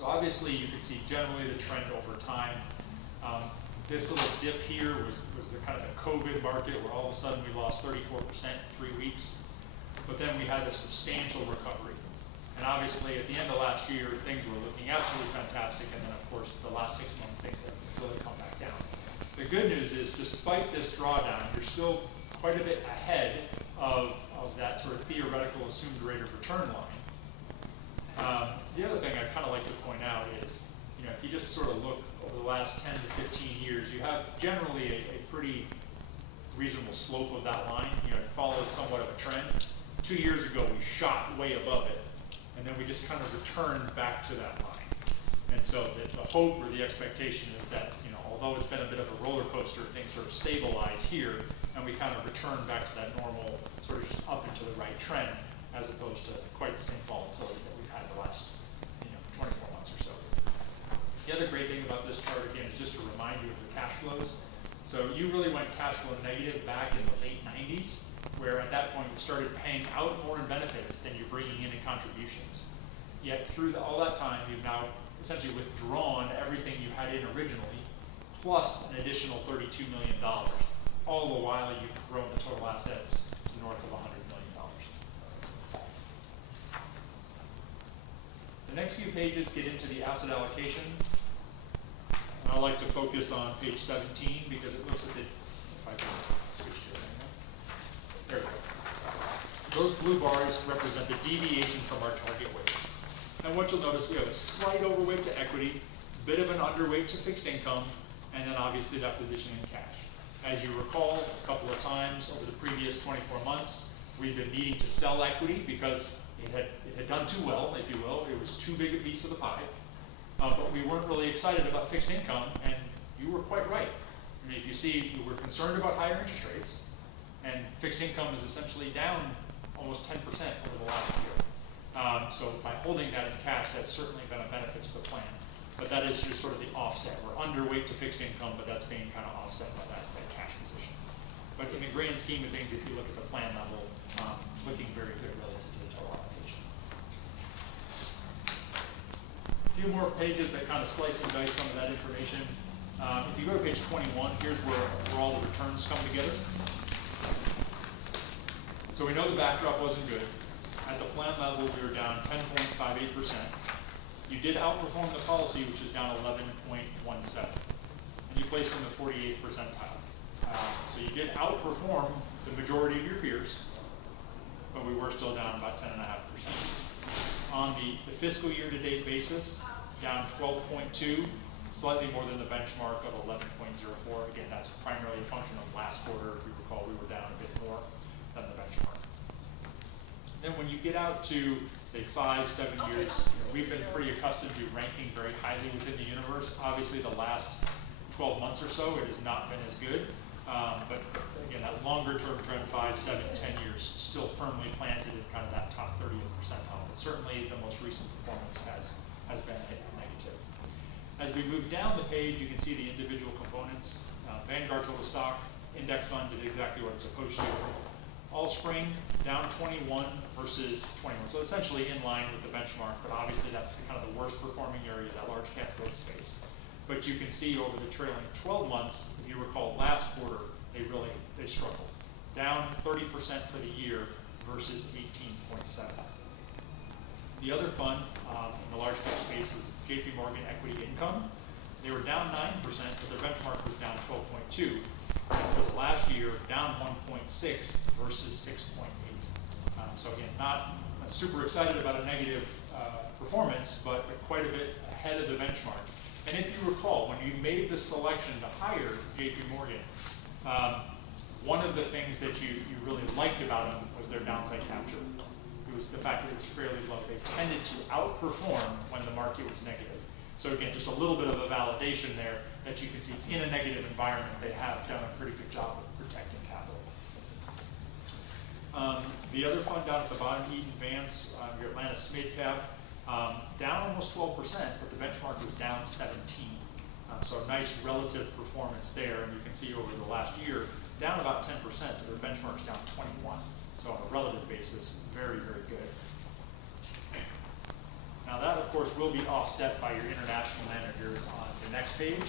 So obviously you can see generally the trend over time. This little dip here was the kind of the COVID market where all of a sudden we lost 34% in 3 weeks. But then we had a substantial recovery. And obviously at the end of last year, things were looking absolutely fantastic. And then of course, the last 6 months, things have really come back down. The good news is despite this drawdown, you're still quite a bit ahead of that sort of theoretical assumed rate of return line. The other thing I'd kind of like to point out is, if you just sort of look over the last 10 to 15 years, you have generally a pretty reasonable slope of that line. It follows somewhat of a trend. 2 years ago, we shot way above it, and then we just kind of returned back to that line. And so the hope or the expectation is that, although it's been a bit of a roller coaster, things sort of stabilize here, and we kind of return back to that normal sort of just up into the right trend, as opposed to quite the same volatility that we've had the last 24 months or so. The other great thing about this chart, again, is just to remind you of the cash flows. So you really went cash flow negative back in the late 90s, where at that point you started paying out more in benefits than you're bringing in contributions. Yet through all that time, you've now essentially withdrawn everything you had in originally, plus an additional $32 million. All the while you've grown the total assets to north of $100 million. The next few pages get into the asset allocation. And I like to focus on page 17 because it looks at the, if I can switch to it now. There we go. Those blue bars represent the deviation from our target weights. And what you'll notice, we have a slight overweight to equity, a bit of an underweight to fixed income, and then obviously that position in cash. As you recall, a couple of times over the previous 24 months, we've been needing to sell equity because it had done too well, if you will. It was too big a piece of the pie. But we weren't really excited about fixed income, and you were quite right. I mean, if you see, we were concerned about higher interest rates, and fixed income is essentially down almost 10% over the last year. So by holding that in cash, that's certainly been a benefit to the plan. But that is just sort of the offset. We're underweight to fixed income, but that's being kind of offset by that cash position. But in the grand scheme of things, if you look at the plan level, looking very good relative to the total allocation. A few more pages that kind of slice and dice some of that information. If you go to page 21, here's where all the returns come together. So we know the backdrop wasn't good. At the plan level, we were down 10.58%. You did outperform the policy, which is down 11.17. And you placed in the 48th percentile. So you did outperform the majority of your peers, but we were still down about 10.5%. On the fiscal year-to-date basis, down 12.2, slightly more than the benchmark of 11.04. Again, that's primarily a function of last quarter. If you recall, we were down a bit more than the benchmark. Then when you get out to, say, 5, 7 years, we've been pretty accustomed to ranking very highly within the universe. Obviously, the last 12 months or so, it has not been as good. But again, that longer-term trend, 5, 7, 10 years, still firmly planted in kind of that top 30th percentile. But certainly, the most recent performance has been a negative. As we move down the page, you can see the individual components. Vanguard Total Stock Index Fund did exactly what it's supposed to. Allspring down 21 versus 21, so essentially in line with the benchmark, but obviously that's the kind of the worst performing area, that large cap growth space. But you can see over the trailing 12 months, if you recall last quarter, they struggled. Down 30% for the year versus 18.7. The other fund in the large cap space is JP Morgan Equity Income. They were down 9%, but their benchmark was down 12.2. And for the last year, down 1.6 versus 6.8. So again, not super excited about a negative performance, but quite a bit ahead of the benchmark. And if you recall, when you made the selection to hire JP Morgan, one of the things that you really liked about them was their downside capture. It was the fact that it was fairly low. They tended to outperform when the market was negative. So again, just a little bit of a validation there that you can see in a negative environment, they have done a pretty good job of protecting capital. The other fund down at the bottom, Eaton Vance, your Atlanta SMID cap, down almost 12%, but the benchmark was down 17. So a nice relative performance there, and you can see over the last year, down about 10%, but their benchmark's down 21. So on a relative basis, very, very good. Now that, of course, will be offset by your international managers on the next page.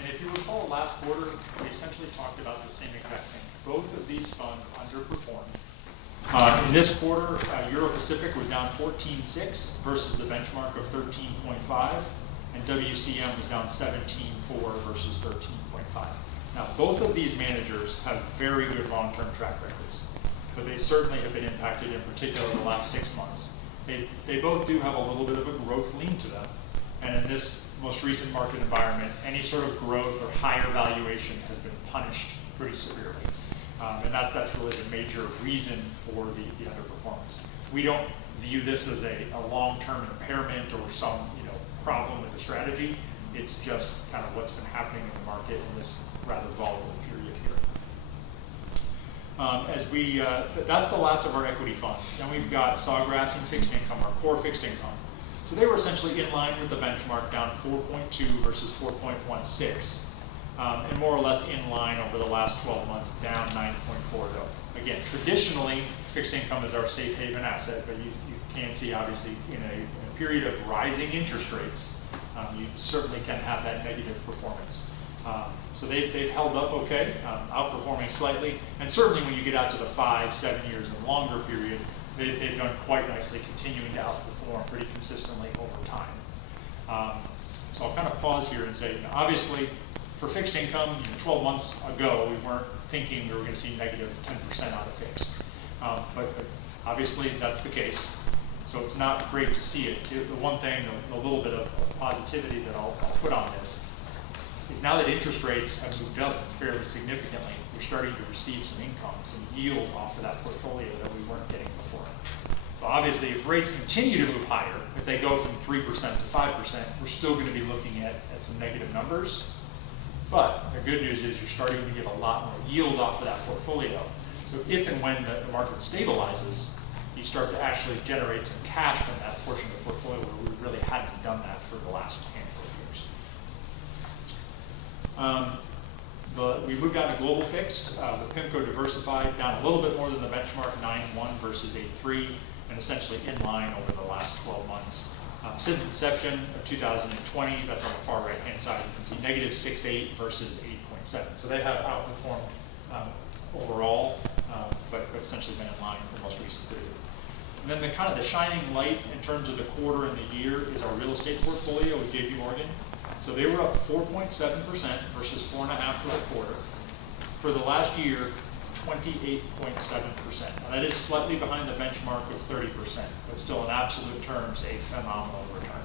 And if you recall last quarter, we essentially talked about the same exact thing. Both of these funds underperformed. In this quarter, Euro-Pacific was down 14.6 versus the benchmark of 13.5, and WCM was down 17.4 versus 13.5. Now, both of these managers have very good long-term track records, but they certainly have been impacted, in particular, the last 6 months. They both do have a little bit of a growth lean to them, and in this most recent market environment, any sort of growth or higher valuation has been punished pretty severely. And that's really the major reason for the underperformance. We don't view this as a long-term impairment or some problem with the strategy. It's just kind of what's been happening in the market in this rather volatile period here. That's the last of our equity funds. Then we've got Sawgrass and fixed income, our core fixed income. So they were essentially in line with the benchmark, down 4.2 versus 4.16. And more or less in line over the last 12 months, down 9.4 though. Again, traditionally, fixed income is our safe haven asset, but you can see obviously in a period of rising interest rates, you certainly can have that negative performance. So they've held up okay, outperforming slightly, and certainly when you get out to the 5, 7 years and longer period, they've done quite nicely, continuing to outperform pretty consistently over time. So I'll kind of pause here and say, obviously, for fixed income, 12 months ago, we weren't thinking we were going to see negative 10% out of fixed. But obviously, that's the case. So it's not great to see it. The one thing, a little bit of positivity that I'll put on this, is now that interest rates have moved up fairly significantly, we're starting to receive some income, some yield off of that portfolio that we weren't getting before. So obviously, if rates continue to move higher, if they go from 3% to 5%, we're still going to be looking at some negative numbers. But the good news is you're starting to get a lot more yield off of that portfolio. So if and when the market stabilizes, you start to actually generate some cash from that portion of the portfolio where we really hadn't done that for the last handful of years. We moved down to global fixed, the PIMCO diversified, down a little bit more than the benchmark, 9.1 versus 8.3, and essentially in line over the last 12 months. Since inception of 2020, that's on the far right-hand side, you can see negative 6.8 versus 8.7. So they have outperformed overall, but essentially been in line for the most recent period. And then the kind of the shining light in terms of the quarter and the year is our real estate portfolio with JP Morgan. So they were up 4.7% versus 4.5% for the quarter. For the last year, 28.7%. Now that is slightly behind the benchmark of 30%, but still in absolute terms a phenomenal return.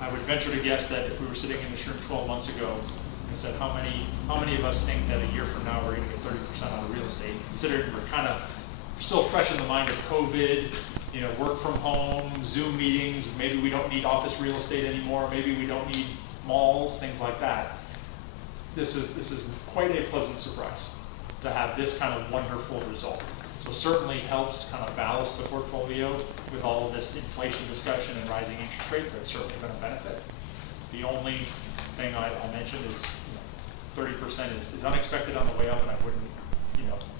I would venture to guess that if we were sitting in this room 12 months ago and said how many of us think that a year from now we're going to get 30% out of real estate, considering we're kind of still fresh in the mind of COVID, work from home, Zoom meetings, maybe we don't need office real estate anymore, maybe we don't need malls, things like that. This is quite a pleasant surprise to have this kind of wonderful result. So certainly helps kind of ballast the portfolio with all of this inflation discussion and rising interest rates. That's certainly been a benefit. The only thing I'll mention is 30% is unexpected on the way up, and I wouldn't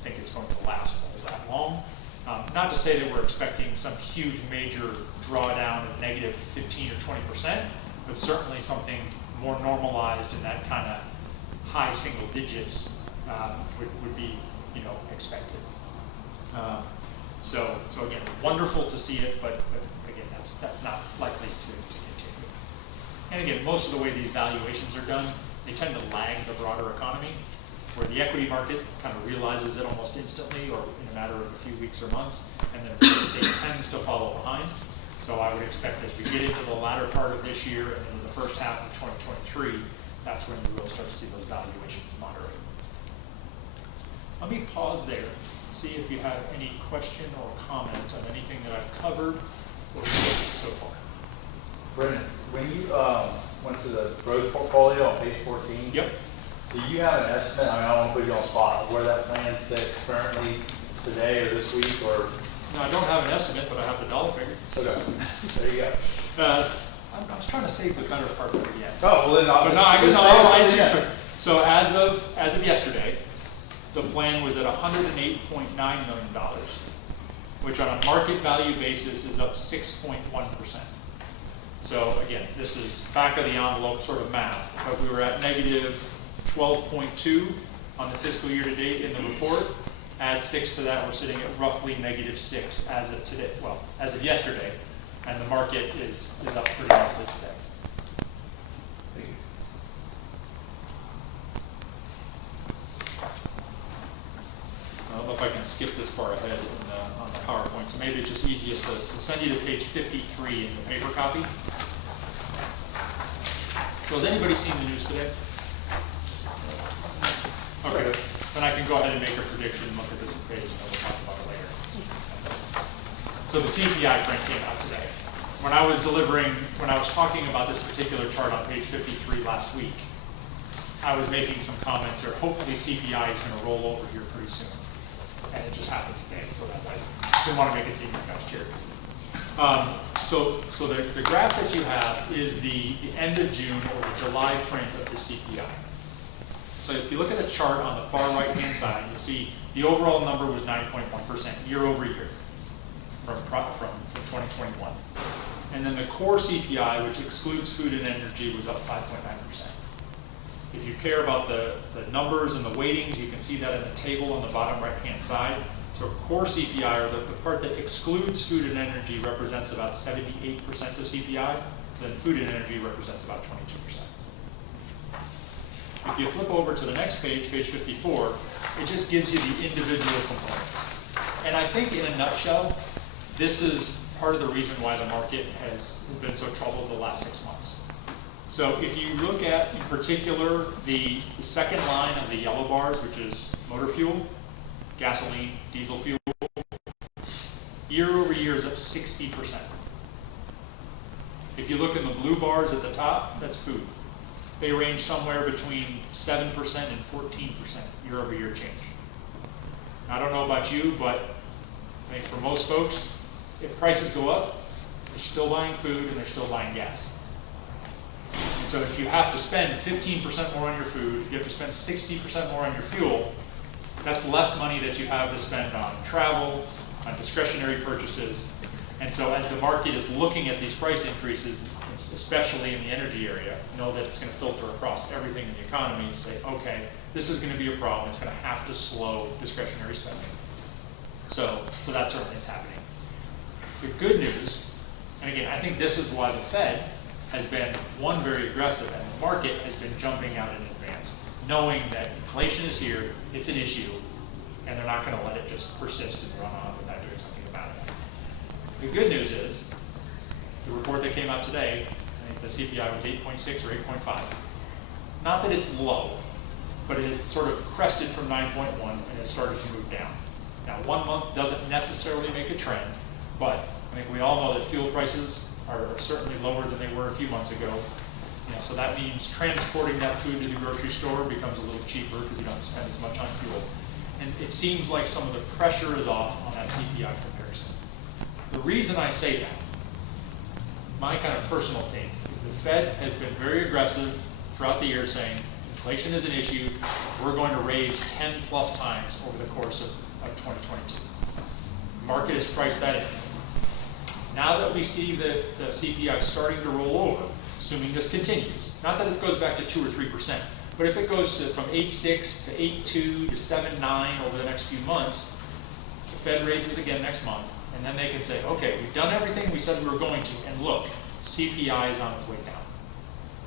think it's going to last all that long. Not to say that we're expecting some huge major drawdown of negative 15 or 20%, but certainly something more normalized in that kind of high single digits would be expected. So again, wonderful to see it, but again, that's not likely to continue. And again, most of the way these valuations are done, they tend to lag the broader economy, where the equity market kind of realizes it almost instantly or in a matter of a few weeks or months, and then real estate tends to follow behind. So I would expect as we get into the latter part of this year and into the first half of 2023, that's when we will start to see those valuations moderate. Let me pause there, see if you have any question or comment on anything that I've covered or spoken so far. Brendan, when you went to the growth portfolio on page 14, Yep. do you have an estimate? I don't want to put you on the spot, where that plan sits currently today or this week, or? No, I don't have an estimate, but I have the dollar figure. Okay, there you go. I was trying to save the better part of it yet. Oh, well then I'll So as of yesterday, the plan was at $108.9 million, which on a market value basis is up 6.1%. So again, this is back of the envelope sort of math, but we were at negative 12.2 on the fiscal year to date in the report. Add 6 to that, we're sitting at roughly negative 6 as of today, well, as of yesterday, and the market is up pretty nicely today. I don't know if I can skip this far ahead on the PowerPoint, so maybe it's just easiest to send you to page 53 in the paper copy. So has anybody seen the news today? Okay, then I can go ahead and make a prediction, look at this page, and we'll talk about it later. So the CPI print came out today. When I was talking about this particular chart on page 53 last week, I was making some comments there. Hopefully CPI is going to roll over here pretty soon. And it just happened today, so that I didn't want to make it seem like I was cheering. So the graph that you have is the end of June or the July print of the CPI. So if you look at the chart on the far right-hand side, you'll see the overall number was 9.1% year over year from 2021. And then the core CPI, which excludes food and energy, was up 5.9%. If you care about the numbers and the weightings, you can see that in the table on the bottom right-hand side. So core CPI, or the part that excludes food and energy, represents about 78% of CPI. So then food and energy represents about 22%. If you flip over to the next page, page 54, it just gives you the individual components. And I think in a nutshell, this is part of the reason why the market has been so troubled the last 6 months. So if you look at, in particular, the second line of the yellow bars, which is motor fuel, gasoline, diesel fuel, year over year is up 60%. If you look in the blue bars at the top, that's food. They range somewhere between 7% and 14% year over year change. I don't know about you, but I think for most folks, if prices go up, they're still buying food and they're still buying gas. And so if you have to spend 15% more on your food, you have to spend 60% more on your fuel, that's less money that you have to spend on travel, on discretionary purchases. And so as the market is looking at these price increases, especially in the energy area, know that it's going to filter across everything in the economy and say, okay, this is going to be a problem. It's going to have to slow discretionary spending. So that certainly is happening. The good news, and again, I think this is why the Fed has been, one, very aggressive, and the market has been jumping out in advance, knowing that inflation is here, it's an issue, and they're not going to let it just persist and run on without doing something about it. The good news is, the report that came out today, I think the CPI was 8.6 or 8.5. Not that it's low, but it has sort of crested from 9.1 and has started to move down. Now, 1 month doesn't necessarily make a trend, but I think we all know that fuel prices are certainly lower than they were a few months ago. So that means transporting that food to the grocery store becomes a little cheaper because you don't have to spend as much on fuel. And it seems like some of the pressure is off on that CPI comparison. The reason I say that, my kind of personal take, is the Fed has been very aggressive throughout the year saying inflation is an issue, we're going to raise 10 plus times over the course of 2022. The market has priced that in. Now that we see the CPI starting to roll over, assuming this continues, not that it goes back to 2 or 3%, but if it goes from 8.6 to 8.2 to 7.9 over the next few months, the Fed raises again next month, and then they can say, okay, we've done everything we said we were going to, and look, CPI is on its way down.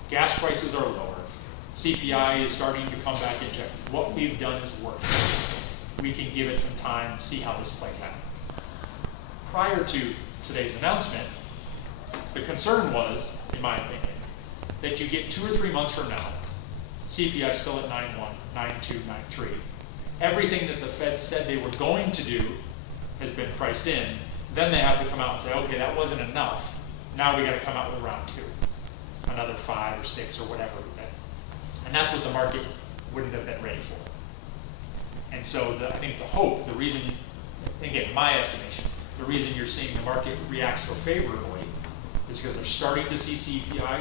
Gas prices are lower. CPI is starting to come back in check. What we've done is working. We can give it some time, see how this plays out. Prior to today's announcement, the concern was, in my opinion, that you get 2 or 3 months from now, CPI still at 9.1, 9.2, 9.3. Everything that the Fed said they were going to do has been priced in. Then they have to come out and say, okay, that wasn't enough. Now we got to come out with round 2, another 5 or 6 or whatever. And that's what the market wouldn't have been ready for. And so I think the hope, the reason, again, my estimation, the reason you're seeing the market react so favorably is because they're starting to see CPI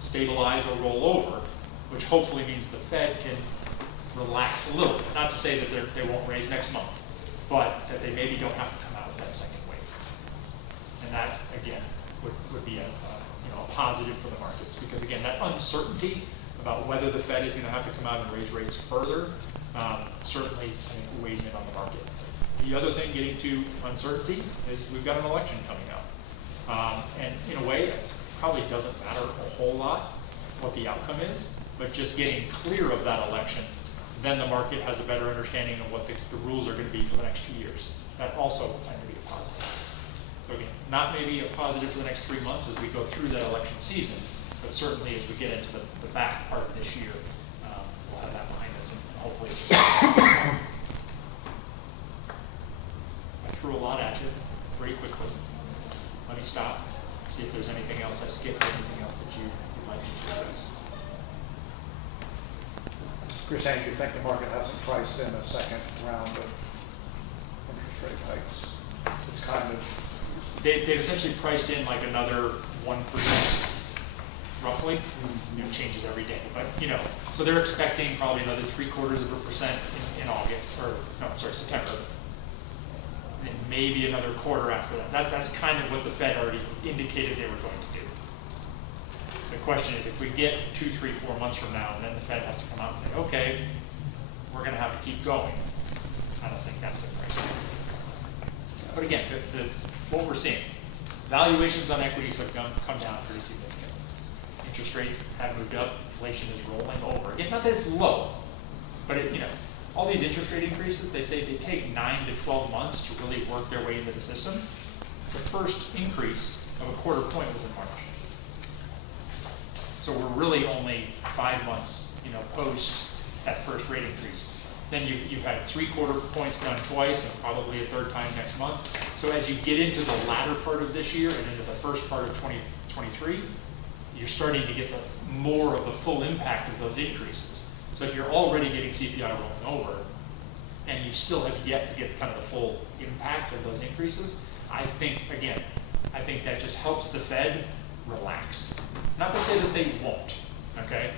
stabilize or roll over, which hopefully means the Fed can relax a little bit. Not to say that they won't raise next month, but that they maybe don't have to come out with that second wave. And that, again, would would be a positive for the markets, because again, that uncertainty about whether the Fed is going to have to come out and raise rates further certainly, I think, weighs in on the market. The other thing getting to uncertainty is we've got an election coming up. And in a way, it probably doesn't matter a whole lot what the outcome is, but just getting clear of that election, then the market has a better understanding of what the rules are going to be for the next 2 years. That also might be a positive. So again, not maybe a positive for the next 3 months as we go through that election season, but certainly as we get into the back part of this year, we'll have that behind us and hopefully. I threw a lot at you pretty quickly. Let me stop, see if there's anything else I skipped or anything else that you'd like me to address. You're saying you think the market hasn't priced in a second round of interest rate hikes? It's kind of... They've essentially priced in like another 1%, roughly. Changes every day, but so they're expecting probably another 0.75% in August, or no, sorry, September. And maybe another quarter after that. That's kind of what the Fed already indicated they were going to do. The question is, if we get 2, 3, 4 months from now, and then the Fed has to come out and say, okay, we're going to have to keep going. I don't think that's the price. But again, what we're seeing, valuations on equities have come down pretty significantly. Interest rates have moved up. Inflation is rolling over. Again, not that it's low, but all these interest rate increases, they say they take 9 to 12 months to really work their way into the system. The first increase of a quarter point was in March. So we're really only 5 months, post that first rate increase. Then you've had 3/4 points done twice and probably a third time next month. So as you get into the latter part of this year and into the first part of 2023, you're starting to get more of the full impact of those increases. So if you're already getting CPI rolling over and you still have yet to get kind of the full impact of those increases, I think that just helps the Fed relax. Not to say that they won't, okay?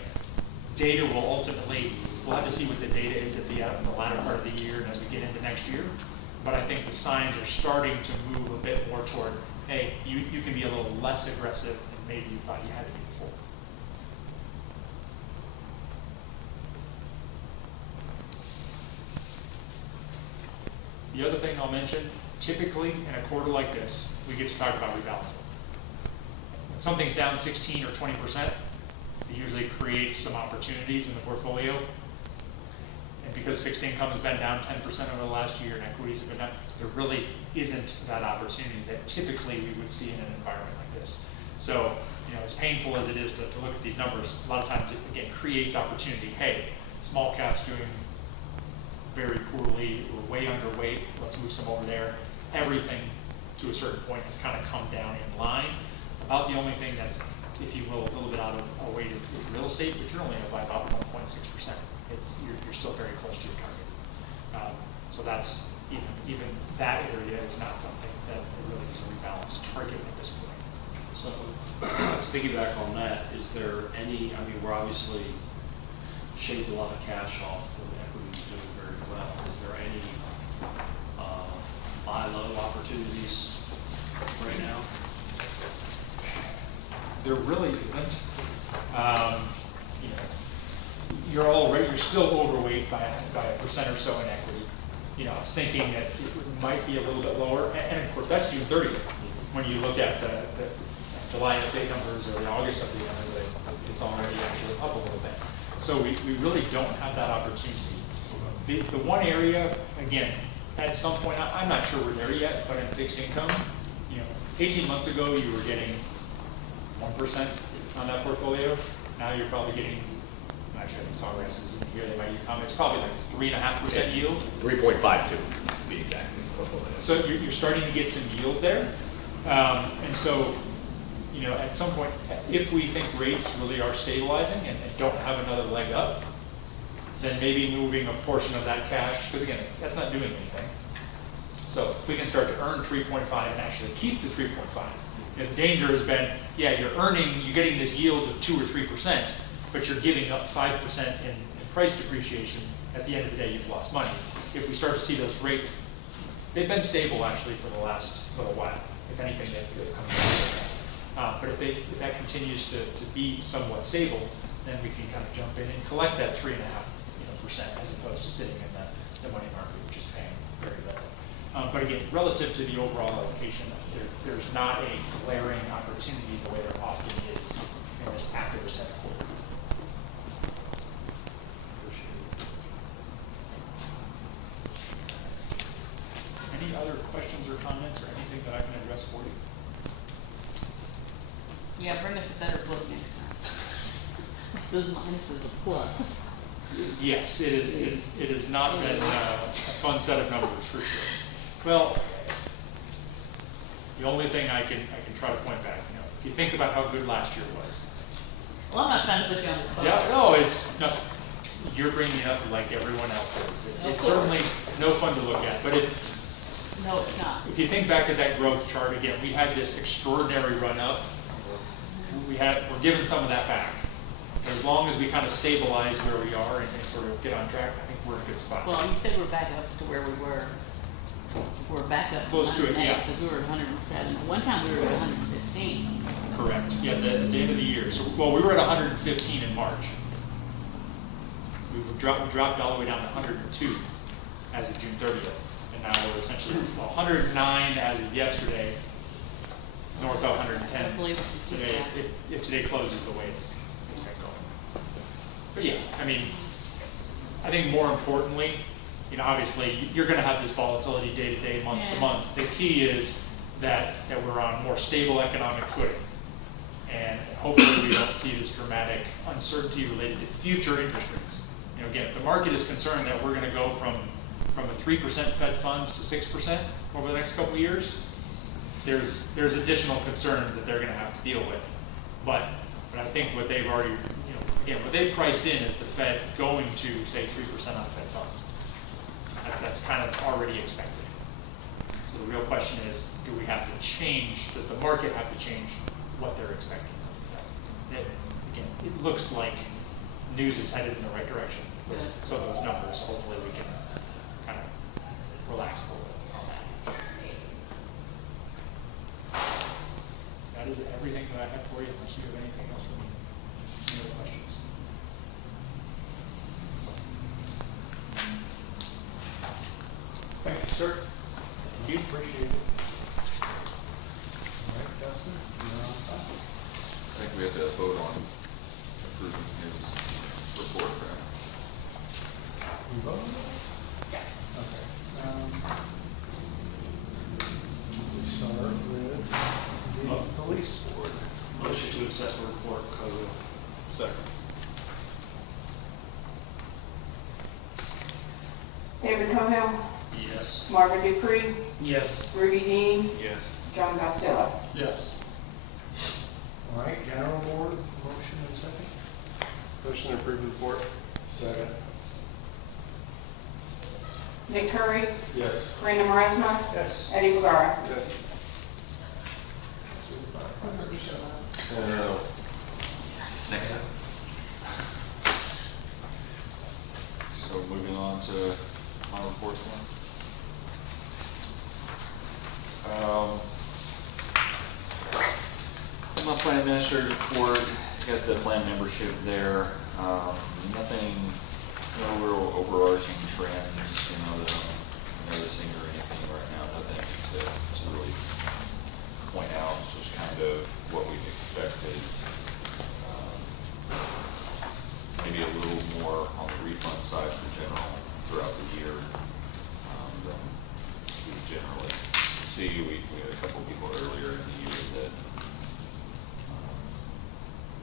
Data will ultimately, we'll have to see what the data is at the latter part of the year and as we get into next year. But I think the signs are starting to move a bit more toward, hey, you can be a little less aggressive than maybe you thought you had to be before. The other thing I'll mention, typically in a quarter like this, we get to talk about rebalancing. When something's down 16 or 20%, it usually creates some opportunities in the portfolio. And because fixed income has been down 10% over the last year and equities have been down, there really isn't that opportunity that typically we would see in an environment like this. So, as painful as it is to look at these numbers, a lot of times it, again, creates opportunity. Hey, small caps doing very poorly, we're way underweight, let's move some over there. Everything, to a certain point, has kind of come down in line. About the only thing that's, if you will, a little bit out of weight is real estate, but you're only up by about 1.6%. You're still very close to your target. So that's, even that area is not something that really is a rebalanced target at this point. So, to piggyback on that, is there any, we're obviously shaved a lot of cash off with equities doing very well. Is there any buy low opportunities right now? There really isn't. You're still overweight by 1% or so in equity. I was thinking that it might be a little bit lower, and of course that's June 30th. When you look at the July update numbers or the August update numbers, it's already actually up a little bit. So we really don't have that opportunity. The one area, again, at some point, I'm not sure we're there yet, but in fixed income, 18 months ago you were getting 1% on that portfolio. Now you're probably getting, actually I think Sawgrass is in here, they might use comments, probably like 3.5% yield. 3.52 to be exact. So you're starting to get some yield there. And so, at some point, if we think rates really are stabilizing and don't have another leg up, then maybe moving a portion of that cash, because again, that's not doing anything. So if we can start to earn 3.5 and actually keep the 3.5, the danger has been, you're getting this yield of 2 or 3%, but you're giving up 5% in price depreciation. At the end of the day, you've lost money. If we start to see those rates, they've been stable actually for the last little while. If anything, they've come But if that continues to be somewhat stable, then we can kind of jump in and collect that 3.5% as opposed to sitting in the money market, which is paying very little. But again, relative to the overall allocation, there's not a glaring opportunity the way there often is in this after the second quarter. Any other questions or comments or anything that I can address for you? Yeah, bring us a better book next time. Those minuses a plus. Yes, it has not been a fun set of numbers for sure. Well, the only thing I can try to point back, if you think about how good last year was. Well, I'm not trying to put you on the spot. Yeah, no, it's not. You're bringing it up like everyone else is. It's certainly no fun to look at, but No, it's not. if you think back at that growth chart again, we had this extraordinary run up. We're giving some of that back. But as long as we kind of stabilize where we are and sort of get on track, I think we're in a good spot. Well, you said we're back up to where we were. We're back up to Close to it, 108 yeah. because we were at 107. At one time we were at 115. Correct. Yeah, at the end of the year. So, well, we were at 115 in March. We dropped all the way down to 102 as of June 30th. And now we're essentially 109 as of yesterday, north of 110 I believe it's today, if today closes the way it's been going. But yeah, I mean, I think more importantly, obviously you're going to have this volatility day to day, month to month. The key is that we're on more stable economic footing. And hopefully we don't see this dramatic uncertainty related to future interest rates. Again, if the market is concerned that we're going to go from a 3% Fed funds to 6% over the next couple of years, there's additional concerns that they're going to have to deal with. But I think what they've already, what they've priced in is the Fed going to say 3% on Fed funds. That's kind of already expected. So the real question is, do we have to change? Does the market have to change what they're expecting? It looks like news is headed in the right direction with some of those numbers. Hopefully we can kind of relax a little bit on that. That is everything that I have for you, unless you have anything else for me. Any other questions? Thank you, sir. Thank you. Appreciate it. All right, Justin, you're on top. I think we have to vote on approving his report, right? You vote? Yeah. Okay. We start with the police board. Motion to accept the report. Second. David Cohill, Yes. Marvin Dupree, Yes. Ruby Dean, Yes. John Costello. Yes. All right, general board, motion and second. Motion to approve the report? Second. Nick Curry, Yes. Brandon Maresma, Yes. Eddie Guevara. Yes. No. Next. So moving on to my reports now. My plan administrator's report, got the plan membership there. Nothing, no real overarching trends, that I'm noticing or anything right now. Nothing to really point out. It's just kind of what we've expected. Maybe a little more on the refund side for general throughout the year than we generally see. We had a couple people earlier in the year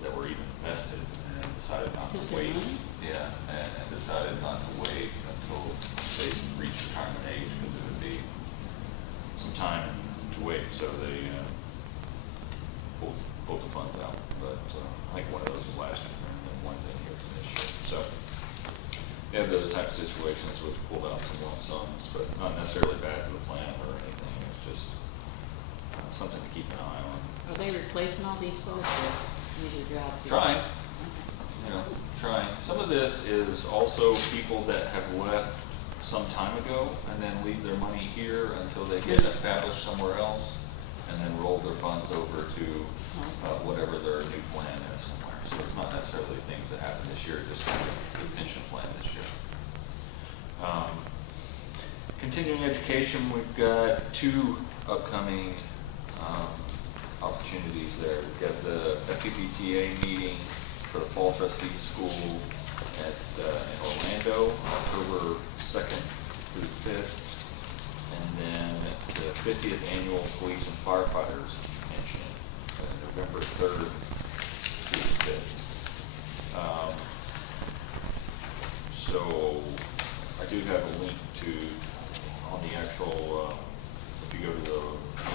that were even vested and decided not to wait. Yeah, and decided not to wait until they reached retirement age because it would be some time to wait. So they pulled the funds out. But I think one of those was last year and then one's in here for this year. So you have those type of situations which pulled out some lump sums, but not necessarily bad for the plan or anything. It's just something to keep an eye on. Are they replacing all these folks or these are jobs? Trying. Trying. Some of this is also people that have left some time ago and then leave their money here until they get established somewhere else. and then roll their funds over to whatever their new plan is somewhere. So it's not necessarily things that happen this year, just kind of the pension plan this year. Continuing education, we've got two upcoming opportunities there. We've got the FPPTA meeting for the Fall Trustees School in Orlando, October 2nd through 5th. And then the 50th Annual Police and Firefighters Pension, November 3rd through the 5th. So I do have a link to, on the actual, if you go to the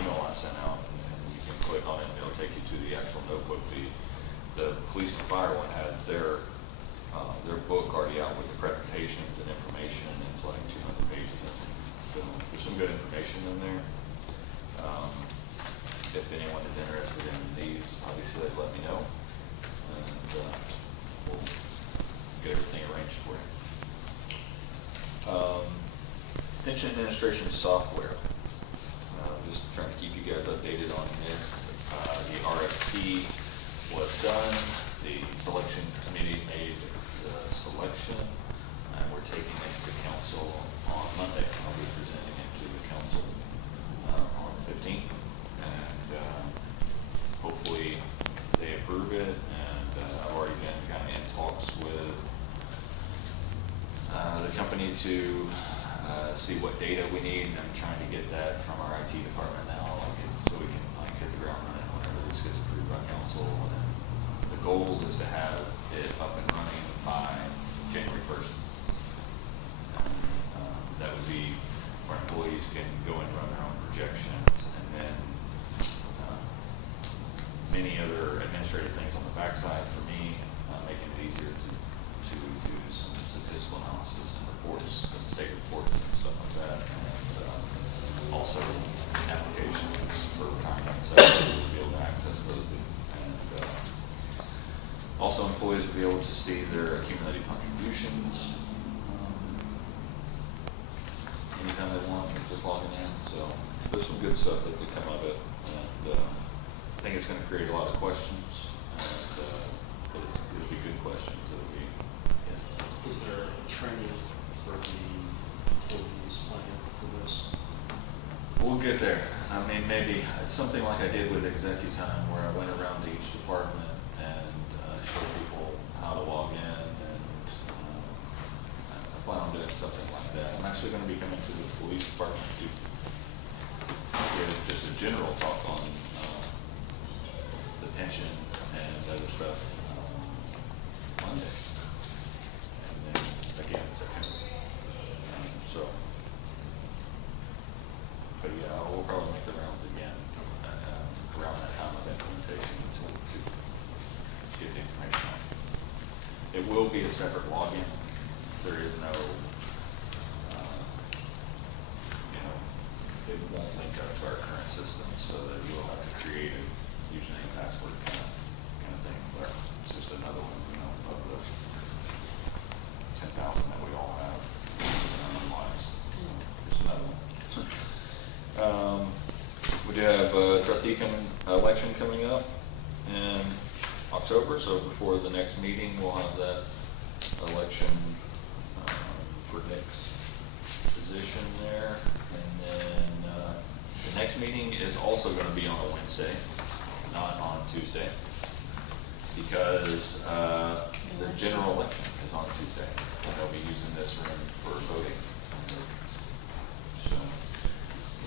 email I sent out, and you can click on it, and it'll take you to the actual notebook. The police and fire one has their book already out with the presentations and information, and it's like 200 pages, I think. So there's some good information in there. If anyone is interested in these, obviously let me know, and we'll get everything arranged for you. Pension administration software. Just trying to keep you guys updated on this. The RFP was done. The selection committee made the selection, and we're taking this to council on Monday. I'll be presenting it to the council on the 15th, and hopefully they approve it. And I've already been kind of in talks with the company to see what data we need, and I'm trying to get that from our IT department now, so we can hit the ground running whenever this gets approved by council. And the goal is to have it up and running by January 1st. That would be where employees can go and run their own projections, and then many other administrative things on the backside for me, making it easier to do some statistical analysis and reports, some state reports and stuff like that, and also applications for retirement, so we'll be able to access those, and also employees will be able to see their accumulated contributions anytime they want, just logging in. So there's some good stuff that could come of it, and I think it's going to create a lot of questions, and it'll be good questions. It'll be, yes. Is there a training for the employees plan for this? We'll get there. I mean, maybe it's something like I did with Executive Time, where I went around to each department and showed people how to log in, and I plan on doing something like that. I'm actually going to be coming to the police department to give just a general talk on the pension and other stuff Monday, and then again September. So. But yeah, we'll probably make the rounds again around that time of implementation to get the information on. It will be a separate login. There is no, it won't link up to our current system, so that you will have to create a username and password kind of thing. But it's just another one, of the 10,000 that we all have in our own lives. Just another one. We do have a trustee election coming up in October, so before the next meeting, we'll have that election for Nick's position there. And then the next meeting is also going to be on a Wednesday, not on Tuesday, because the general election is on Tuesday, and they'll be using this room for voting. So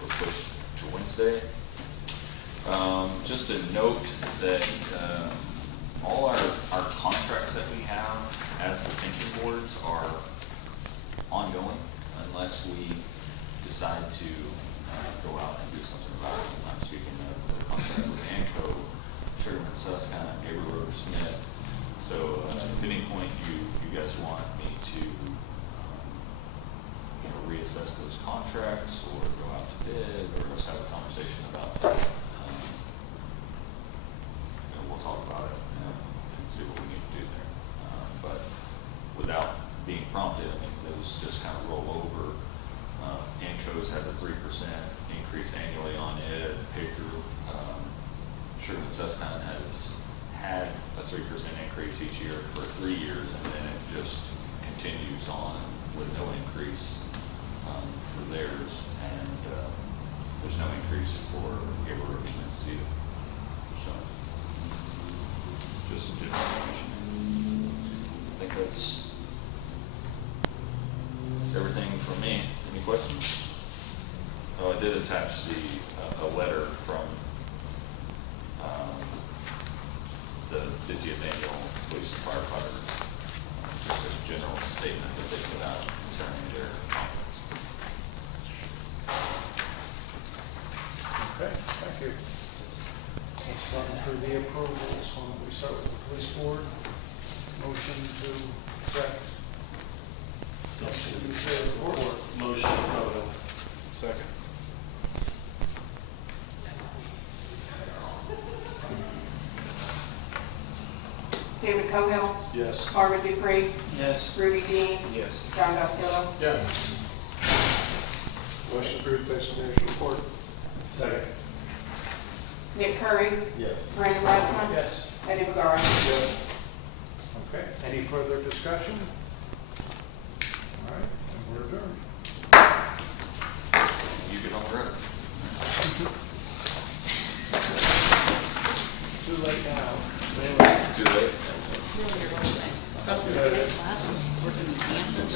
we're pushed to Wednesday. Just a note that all our contracts that we have as the pension boards are ongoing unless we decide to go out and do something about it. I'm speaking of the contract with ANCO, Sugarman Susquehanna, Gabriel Roder Smith. So at any point you guys want me to reassess those contracts or go out to bid or just have a conversation about that, we'll talk about it and see what we need to do there. But without being prompted, I mean, those just kind of roll over. ANCO's has a 3% increase annually on ed, paper Susquehanna has had a 3% increase each year for 3 years, and then it just continues on with no increase for theirs, and there's no increase for Gabriel Smith's either. So, just some general information. I think that's everything from me. Any questions? Oh, I did attach a letter from the 50th Annual Police and Firefighters, just a general statement that they put out concerning their conference. Okay, thank you. Let's run through the approvals. Why don't we start with the police board? Motion to accept. Motion, Cohill. Second. David Cohill, Yes. Marvin Dupree, Yes. Rudy Dean, Yes. John Costello. Yes. Motion approved, destination report. Second. Nick Curry, Yes. Brandon Reisman, Yes. Eddie McGarr. Yes. Okay, any further discussion? All right, and we're adjourned. You get on the road. Too late now. Too late. Really, you're rolling. Working in Kansas.